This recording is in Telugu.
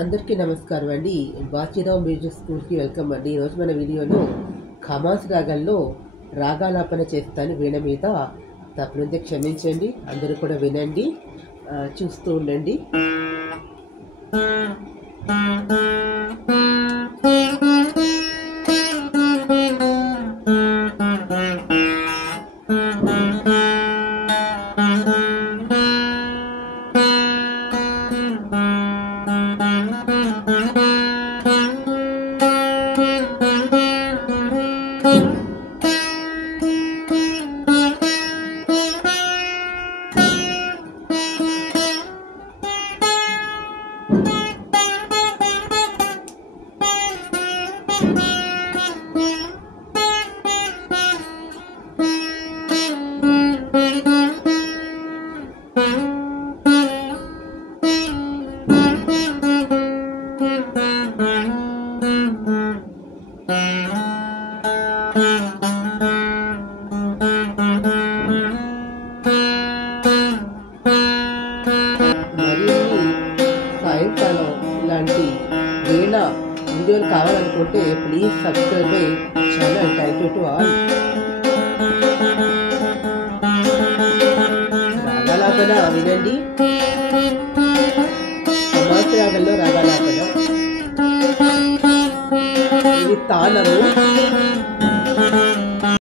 అందరికీ నమస్కారం అండి. బాచిరావు మ్యూజిక్ స్కూల్కి వెల్కమ్ అండి. ఈరోజు మన వీడియోలో ఖమాస్ రాగంలో రాగాలాపన చేస్తాను వీణ మీద. తప్పునుంటే క్షమించండి, అందరూ కూడా వినండి, చూస్తూ ఉండండి. సాయంకాలం ఇలాంటి వీణ వీడియోలు కావాలనుకుంటే please subscribe my channel. Thank you to all. రాగాలాపన వినండి. ఖమాస్ రాగంలో రాగాలాపన. ఇది తాళము.